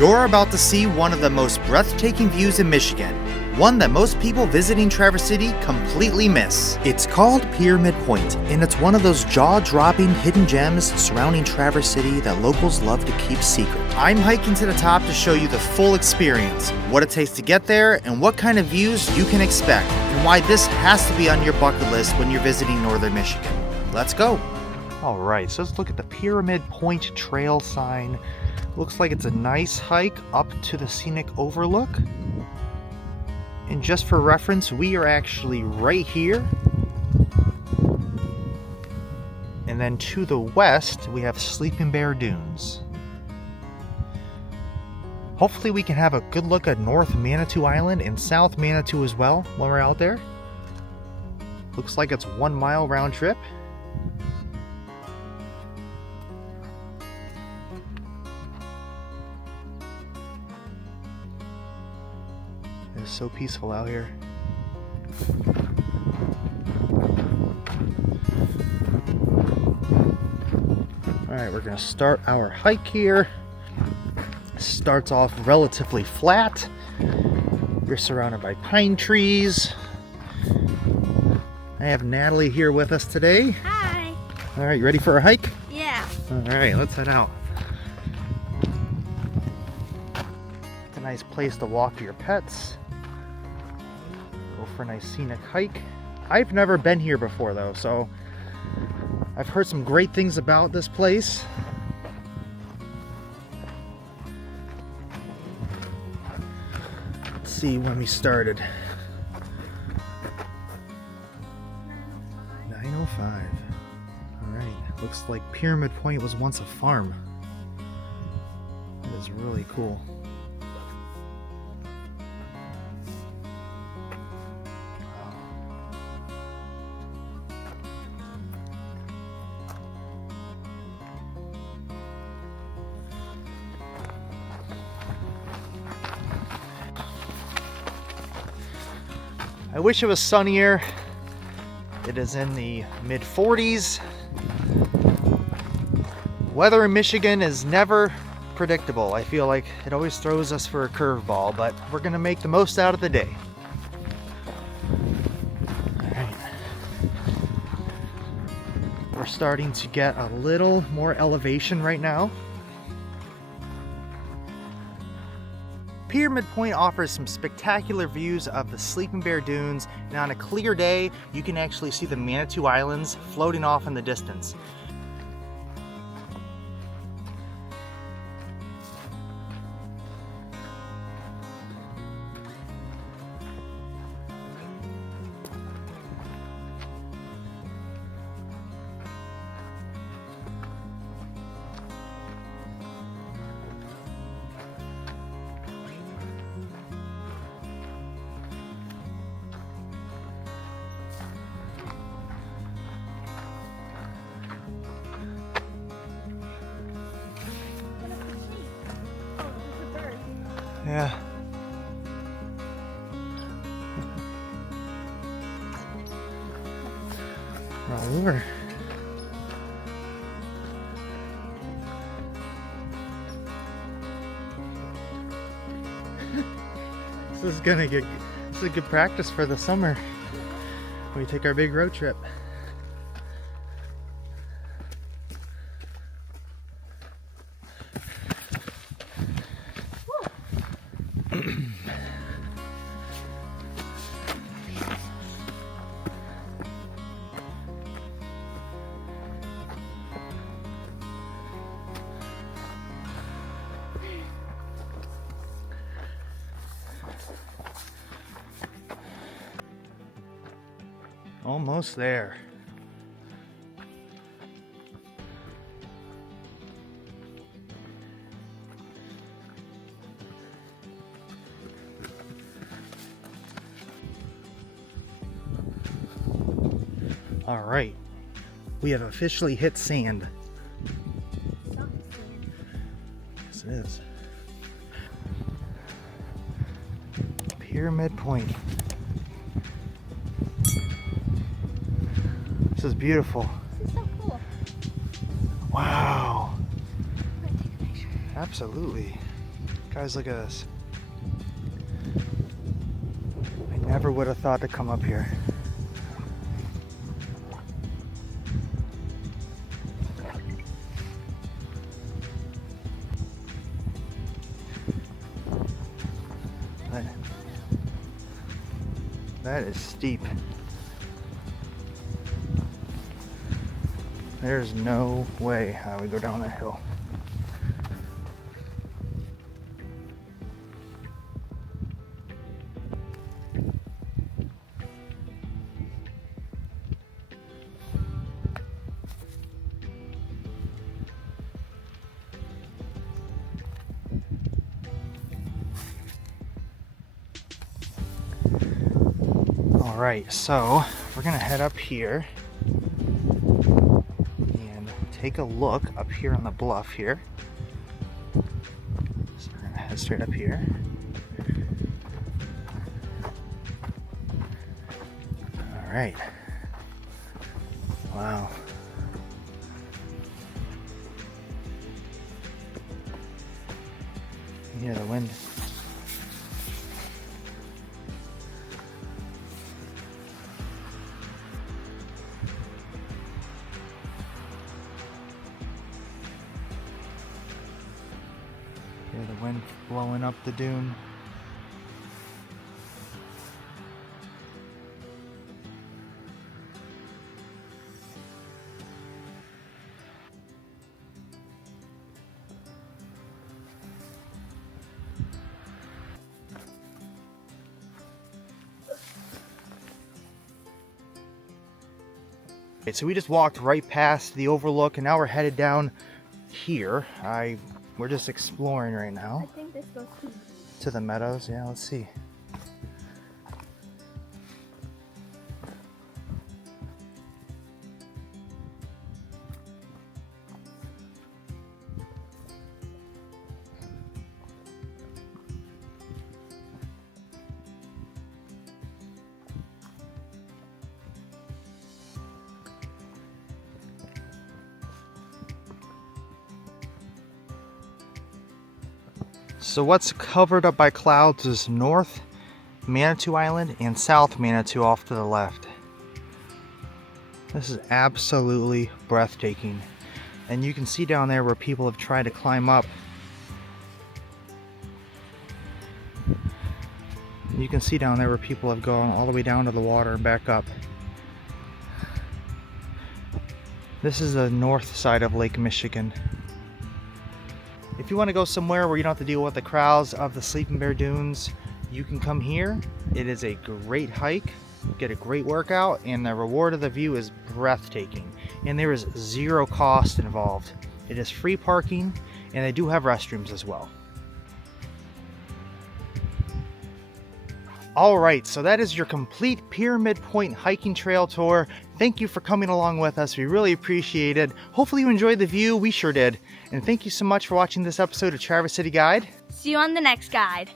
You're about to see one of the most breathtaking views in Michigan, one that most people visiting Traverse City completely miss. It's called Pyramid Point, and it's one of those jaw-dropping hidden gems surrounding Traverse City that locals love to keep secret. I'm hiking to the top to show you the full experience, what it takes to get there, and what kind of views you can expect, and why this has to be on your bucket list when you're visiting northern Michigan. Let's go! Alright, so let's look at the Pyramid Point Trail sign. Looks like it's a nice hike up to the scenic overlook. And just for reference, we are actually right here. And then to the west, we have Sleeping Bear Dunes. Hopefully we can have a good look at North Manitou Island and South Manitou as well when we're out there. Looks like it's 1 mile round trip. It's so peaceful out here. Alright, we're going to start our hike here. Starts off relatively flat. We're surrounded by pine trees. I have Natalie here with us today. Hi. Alright, you ready for a hike? Yeah. Alright, let's head out. It's a nice place to walk your pets. Go for a nice scenic hike. I've never been here before though, so I've heard some great things about this place. Let's see when we started. 9:05. Alright, looks like Pyramid Point was once a farm. That is really cool. I wish it was sunnier. It is in the mid-40s. Weather in Michigan is never predictable. I feel like it always throws us for a curveball, but we're gonna make the most out of the day. Alright. We're starting to get a little more elevation right now. Pyramid Point offers some spectacular views of the Sleeping Bear Dunes, and on a clear day, you can actually see the Manitou Islands floating off in the distance. Yeah. Roll over. This is a good practice for the summer when we take our big road trip. Almost there. All right, we have officially hit sand. Yes, it is. Pyramid Point. This is beautiful. This is so cool. Wow. I'm gonna take a picture. Absolutely. Guys, look at this. I never would have thought to come up here. That is steep. There's no way how we go down that hill. Alright, so we're gonna head up here and take a look up here on the bluff here. So we're gonna head straight up here. Alright. Wow. Yeah, the wind. The wind blowing up the dune. Okay, so we just walked right past the overlook and now we're headed down here. We're just exploring right now. I think this goes to the meadows. Yeah, let's see. So what's covered up by clouds is North Manitou Island and South Manitou off to the left. This is absolutely breathtaking. And you can see down there where people have tried to climb up. You can see down there where people have gone all the way down to the water and back up. This is the north side of Lake Michigan. If you want to go somewhere where you don't have to deal with the crowds of the Sleeping Bear Dunes, you can come here. It is a great hike, get a great workout, and the reward of the view is breathtaking. And there is zero cost involved. It is free parking, and they do have restrooms as well. Alright, so that is your complete Pyramid Point hiking trail tour. Thank you for coming along with us. We really appreciate it. Hopefully you enjoyed the view. We sure did. And thank you so much for watching this episode of Traverse City Guide. See you on the next guide.